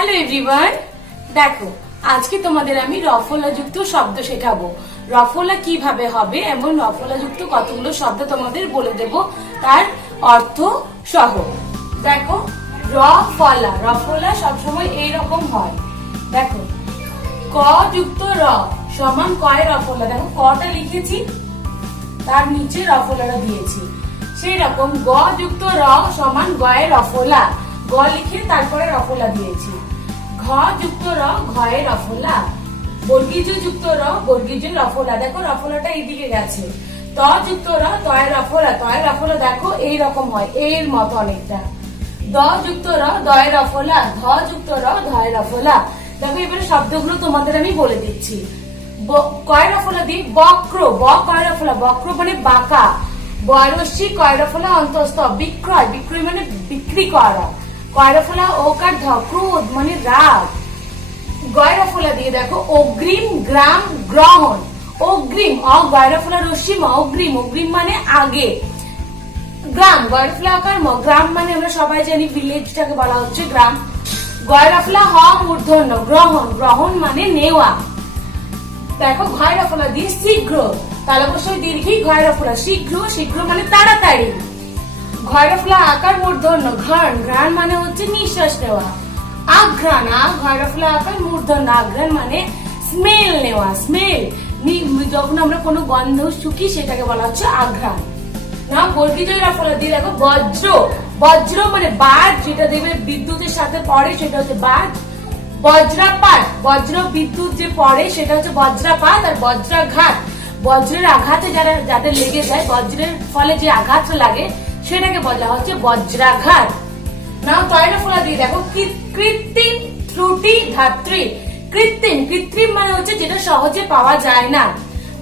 Hello everyone দেখো, আজকে তোমাদের আমি রফলা যুক্ত শব্দ শেখাবো। রফলা কীভাবে হবে এবং রফলা যুক্ত কতগুলো শব্দ তোমাদের বলে দেব, তার অর্থ সহ। দেখো র ফলা রফলা সবসময় এইরকম হয়। দেখো, ক যুক্ত র সমান কয় রফলা। দেখো, কটা লিখেছি, তার নিচে রফলাটা দিয়েছি। সেই রকম গ যুক্ত র সমান গয়ে রফলা। গ লিখে তারপরে রফলা দিয়েছি। যুক্ত র ঘয়ে রফলা। বর্গীজ যুক্ত র বর্গীজ রফলা। দেখো, রফলাটা এইদিকে গেছে। ত যুক্ত র তয় রফলা। তয় রফলা দেখো, এই রকম হয়। এর মতো অনেকটা। দ যুক্ত র দয় রফলা। ধ যুক্ত র ধয় রফলা। দেখো, এবারে শব্দগুলো তোমাদের আমি বলে দিচ্ছি। ব- কয় রফলা দিই বক্র। ব কয় রফলা? বক্র মানে বাঁকা। বয়রস্যি কয় রফলা? অন্তস্থ। বিক্রয়। বিক্রয় মানে বিক্রি করা। কয় রফলা ওকার ধ ক্রোধ মানে রাগ। গয়রফলা দিয়ে দেখো, অগ্রিম গ্রাম গ্রহণ। অগ্রিম অ গয়রফলা রশ্মিম, অগ্রিম। অগ্রিম মানে আগে। গ্রাম, গয়রফলা আকার, ম গ্রাম মানে আমরা সবাই জানি ভিলেজটাকে বলা হচ্ছে গ্রাম। গয়রফলা হ মূর্ধন্য গ্রহণ। গ্রহণ মানে নেওয়া। দেখো, ঘয়রফলা দিয়ে শীঘ্র। তাহলে অবশ্যই দীর্ঘই ঘয়রফলা। শীঘ্র শীঘ্র মানে তাড়াতাড়ি। ঘয়রফলা আকার মূর্ধন্য, ঘ্রাণ। ঘ্রাণ মানে হচ্ছে নিঃশ্বাস নেওয়া। আঘ্রাণ, আ ঘয়রফলা আকার মূর্ধন্য। আঘ্রাণ মানে স্মেল নেওয়া স্মেল যখন আমরা কোনো গন্ধ শুকি, সেটাকে বলা হচ্ছে আঘ্রাণ। না বর্গীজয় রফলা দিয়ে দেখো, বজ্র। বজ্র মানে বাজ, যেটা দেবে বিদ্যুতের সাথে পড়ে, সেটা হচ্ছে বাজ। বজ্রাপাত, বজ্র বিদ্যুৎ যে পড়ে, সেটা হচ্ছে বজ্রাপাত আর বজ্রাঘাত। বজ্রের আঘাতে যারা, যাদের লেগে যায়, বজ্রের ফলে যে আঘাতটা লাগে সেটাকে বলা হচ্ছে বজ্রাঘাত। নাও তয়না ফোলা দিয়ে দেখো কৃত্রিম ত্রুটি ধাত্রী। কৃত্রিম কৃত্রিম মানে হচ্ছে যেটা সহজে পাওয়া যায় না।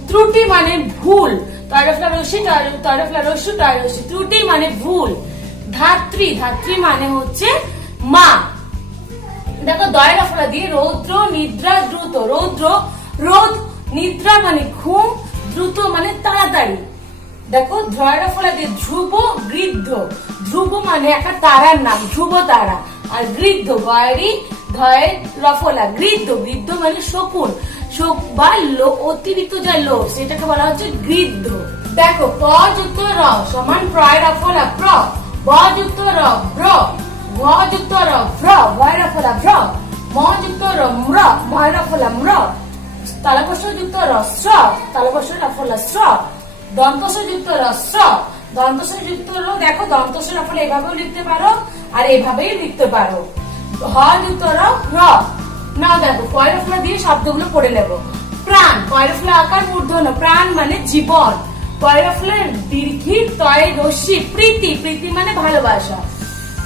ত্রুটি মানে ভুল। তয়রফলা রস্যু তয়রস্যি ত্রুটি মানে ভুল। ধাত্রী ধাত্রী মানে হচ্ছে মা। দেখো দয়রাফলা দিয়ে রৌদ্র, নিদ্রা, দ্রুত। রৌদ্র রোদ নিদ্রা মানে ঘুম, দ্রুত মানে তাড়াতাড়ি। দেখো ধয়রা ফলা দিয়ে ধ্রুব, গৃদ্ধ। ধ্রুব মানে একটা তারার নাম, ধ্রুব তারা। আর গৃদ্ধ গয়রি ধয় রফলা। গৃদ্ধ গৃদ্ধ মানে শকুন। শোক বা অতিরিক্ত যা লোভ সেটাকে বলা হচ্ছে গৃদ্ধ। দেখো, প যুক্ত র সমান প্রয় রফলা প্র ব যুক্ত র, ব্র। ভ যুক্ত র, ভ্র। ভয়রা ফলা ভ্র। ম যুক্ত র, ম্র। ময়রা ফলা ম্র। তালবস্য যুক্ত র, স্র। তালবস্য ফলা স্র। দন্তস যুক্ত র স্র দন্তস যুক্ত র দেখো দন্তস ফলে এভাবেও লিখতে পারো আর এভাবেই লিখতে পারো। হ যুক্ত র র না দেখো, পয়রফলা দিয়ে শব্দগুলো পড়ে নেব। প্রাণ, পয়রফলা আকার মূর্ধন্য প্রাণ মানে জীবন। পয়রফলার দীর্ঘির তয়, রশ্মি, প্রীতি। প্রীতি মানে ভালোবাসা।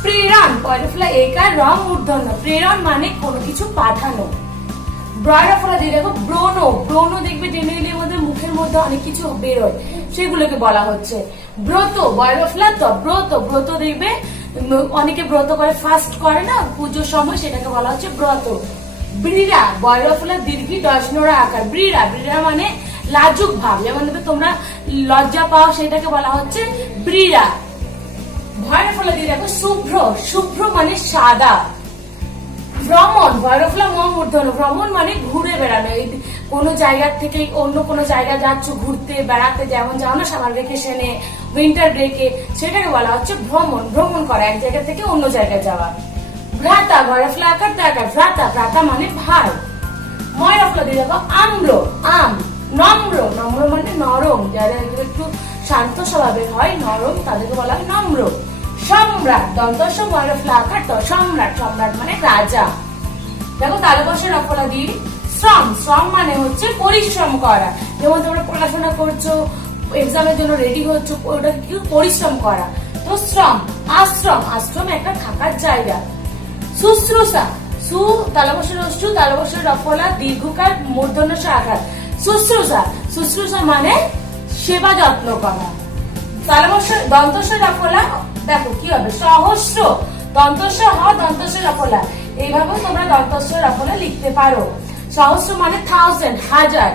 প্রেরণ, পয়রফলা একার রং মূর্ধন্য প্রেরণ মানে কোনো কিছু পাঠানো। ব্রয়রফলা দিয়ে দেখো ব্রণ ব্রণ দেখবে জেনারেলি আমাদের মুখের মধ্যে অনেক কিছু বেরোয়। সেগুলোকে বলা হচ্ছে। ব্রত বয়রফলা তো ব্রত ব্রত দেখবে অনেকে ব্রত করে ফাস্ট করে না, পুজোর সময় সেটাকে বলা হচ্ছে ব্রত। ব্রীড়া বয়রফলা দীর্ঘি দশনোরা আকার। ব্রীড়া ব্রীড়া মানে লাজুক ভাব। যেমন তোমরা লজ্জা পাও, সেটাকে বলা হচ্ছে ব্রীড়া। ভয়ের ফলে দিয়ে দেখো, শুভ্র শুভ্র মানে সাদা। ভ্রমণ ভৈরফলা মূর্ধন ভ্রমণ মানে ঘুরে বেড়ানো। এই কোনো জায়গার থেকে অন্য কোনো জায়গা যাচ্ছ, ঘুরতে, বেড়াতে, যেমন যাও না, সামার ভেকেশনে উইন্টার ব্রেকে সেটাকে বলা হচ্ছে ভ্রমণ। ভ্রমণ করা এক জায়গা থেকে অন্য জায়গায় যাওয়া। ভ্রাতা ভৈরফলা আকার টাকা ভ্রাতা ভ্রাতা মানে ভাই। ময়রফলা দিয়ে দেখো আম্র, আম, নম্র। নম্র মানে নরম। যারা একটু শান্ত স্বভাবের হয়, নরম, তাদেরকে বলা হয় নম্র। সম্রাট ময়রফলা আকার সম্রাট সম্রাট মানে রাজা। দেখো তালবসের রফলা দিয়ে শ্রম। শ্রম মানে হচ্ছে পরিশ্রম করা। যেমন তোমরা পড়াশোনা করছ এক্সামের জন্য রেডি হচ্ছ ওটা কি? পরিশ্রম করা। তো শ্রম, আশ্রম। আশ্রম একটা থাকার জায়গা। শুশ্রূষা। সু তালবসের অশ্রু তালবসের রফলা দীর্ঘকার মূর্ধন্য আঘাত শুশ্রূষা। শুশ্রূষা মানে সেবা যত্ন করা। তালবস্য দন্তস্ব রফলা, দেখো কি হবে, সহস্র দন্তস্ব হ, দন্তস্ব রফলা। এইভাবে তোমরা দন্তস্ব রফলা লিখতে পারো। সহস্র মানে থাউজেন্ড হাজার।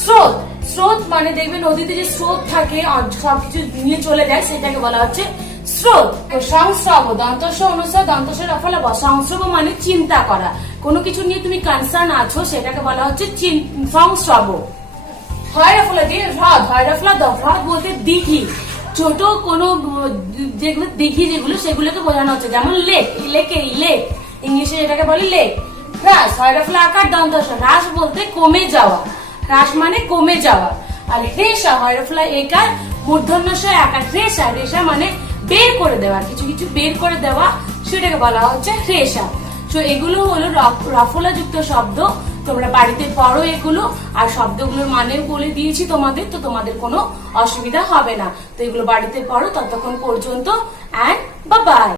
স্রোত স্রোত মানে দেখবে নদীতে যে স্রোত থাকে সবকিছু নিয়ে চলে যায়, সেটাকে বলা হচ্ছে স্রোত। সংস্রব, দন্তস্ব অনুসার দন্তস্ব রফলা সংস্রব মানে চিন্তা করা। কোনো কিছু নিয়ে তুমি কনসার্ন আছো, সেটাকে বলা হচ্ছে সংস্রব। হয়রফলা দিয়ে, হ্রদ হয়রফলা দ হ্রদ বলতে দিঘি। ছোট কোনো, যেগুলো, দেখি যেগুলো, সেগুলোকে বোঝানো হচ্ছে। যেমন লেক, লেকে লেক, ইংলিশে এটাকে বলে লেক, হ্রাস হয়রফলা আকার দন্তস্ব হ্রাস বলতে কমে যাওয়া। হ্রাস মানে কমে যাওয়া। আর রেশা হয়রফলা একার মূর্ধন্যস আকার রেশা রেশা মানে বের করে দেওয়া। কিছু কিছু বের করে দেওয়া, সেটাকে বলা হচ্ছে রেশা। তো এগুলো হলো রফ- রফলাযুক্ত শব্দ। তোমরা বাড়িতে পড়ো এগুলো, আর শব্দগুলোর মানে বলে দিয়েছি তোমাদের, তো তোমাদের কোনো অসুবিধা হবে না। তো এগুলো বাড়িতে পড়ো ততক্ষণ পর্যন্ত অ্যান্ড বা বাই